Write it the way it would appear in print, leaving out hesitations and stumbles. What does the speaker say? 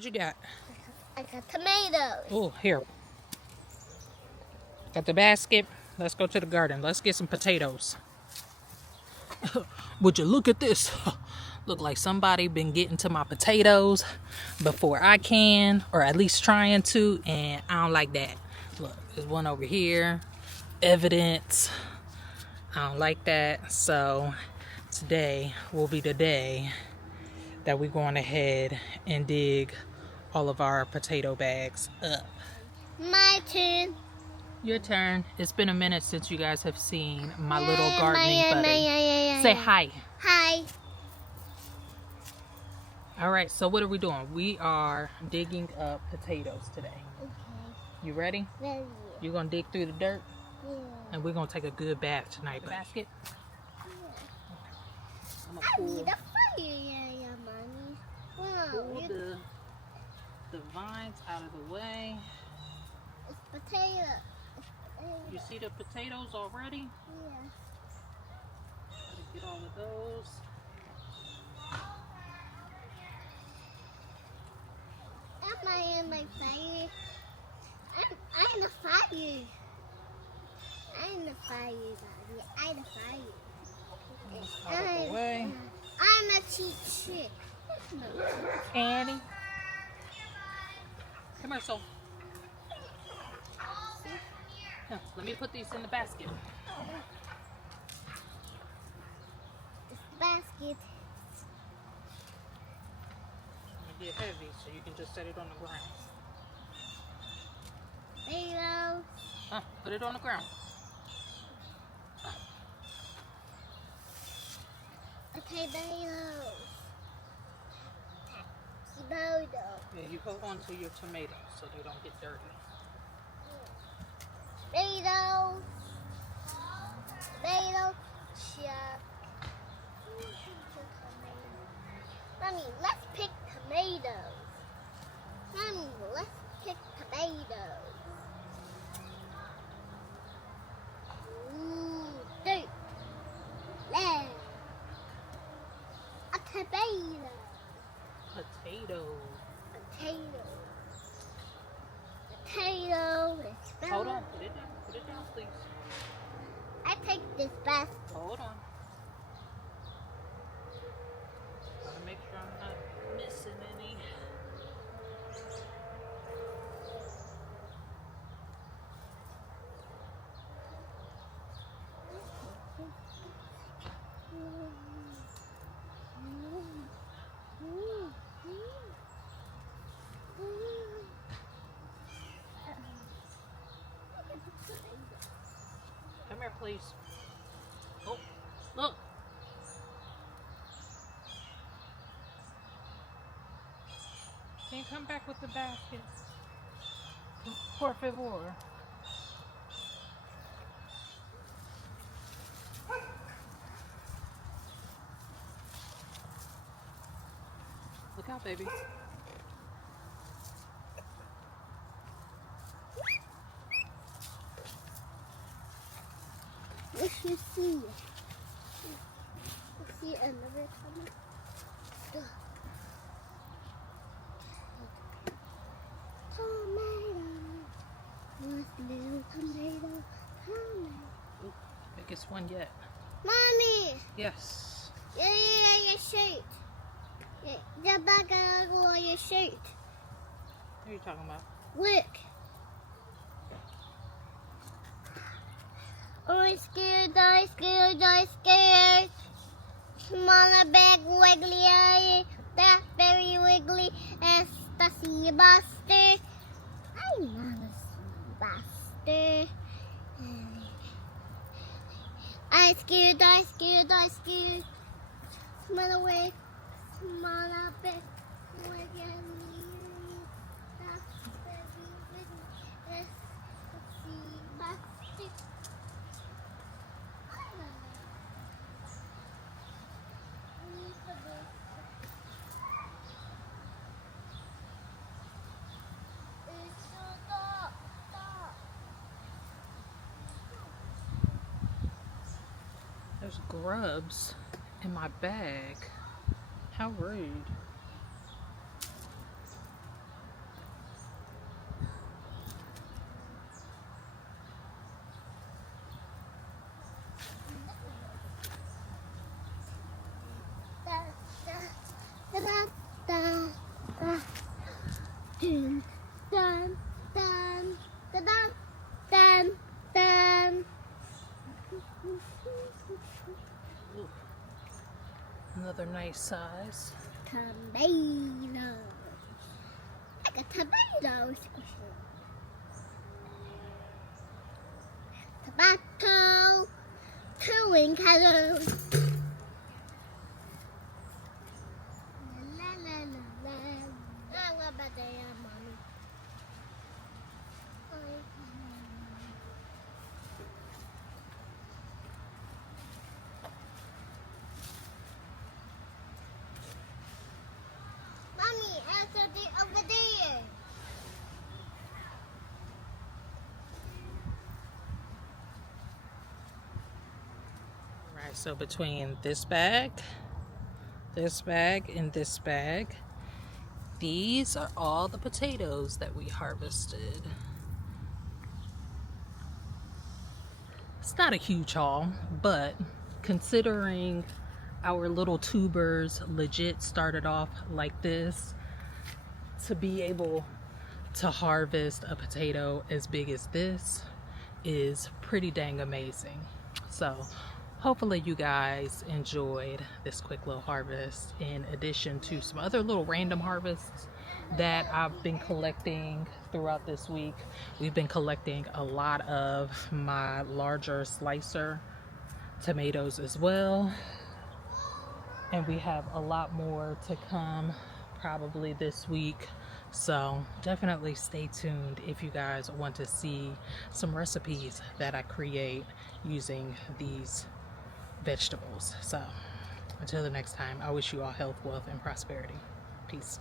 What you got? I got tomatoes. Oh, here. Got the basket. Let's go to the garden. Let's get some potatoes. Would you look at this? Look like somebody been getting to my potatoes before I can, or at least trying to, and I don't like that. Look, there's one over here. Evidence. I don't like that. So today will be the day that we're going ahead and dig all of our potato bags up. My turn. Your turn. It's been a minute since you guys have seen my little gardening buddy. Say hi. Hi. All right, so what are we doing? We are digging up potatoes today. Okay. You ready? Ready. You're gonna dig through the dirt, Yeah. and we're gonna take a good bath tonight. Basket. I'm gonna I need pull, a fire, yeah, mommy. Wow. the vines out of the way. It's potato. You see the potatoes already? Yeah. Gotta get all of those. Am I in my fire? I'm in the fire. I'm in the fire, Daddy. I'm in the fire. Out of the way. I'm a teacher. Annie. Come here, Soul. Here, let me put these in the basket. This basket. It's gonna get heavy, so you can just set it on the ground. Potatoes. Put it on the ground. Potatoes. Tomatoes. Yeah, you hold on to your tomatoes so they don't get dirty. Tomatoes. Tomatoes. Chuck. Mommy, let's pick tomatoes. Mommy, let's pick tomatoes. Ooh, dirt. Land. A tomato. Potato. Potato. Potato. Let's Hold on. Put it down. Put it down, please. I take this basket. Hold on. Gotta make sure I'm not missing any. Come here, please. Oh, look. Can you come back with the basket? Por favor. Look out, baby. What you see? You see another tomato? Tomato. What's little tomato? Tomato. Biggest one yet. Mommy! Yes. Yeah, your shirt. Yeah, the back of your shirt. What are you talking about? Look. Oh, scared, die, scared, die, scared. Smaller bag, wiggly eye, that very wiggly, as the sea buster. I'm not a sea buster. I scared, die, scared, die, scared. Smaller way, smaller bag, wiggly. That's very wiggly, as the sea buster. There's grubs in my bag. How rude. Another nice size. Tomato. Like a tomato. Tomato. Two in color. La la la la. Ah, what about the mommy? Mommy, answer the over there. Right, so between this bag, and this bag, these are all the potatoes that we harvested. It's not a huge haul, but considering our little tubers legit started off like this, to be able to harvest a potato as big as this is pretty dang amazing. So hopefully you guys enjoyed this quick little harvest, in addition to some other little random harvests that I've been collecting throughout this week. We've been collecting a lot of my larger slicer tomatoes as well, and we have a lot more to come probably this week. So definitely stay tuned if you guys want to see some recipes that I create using these vegetables. So until the next time, I wish you all health, wealth, and prosperity. Peace.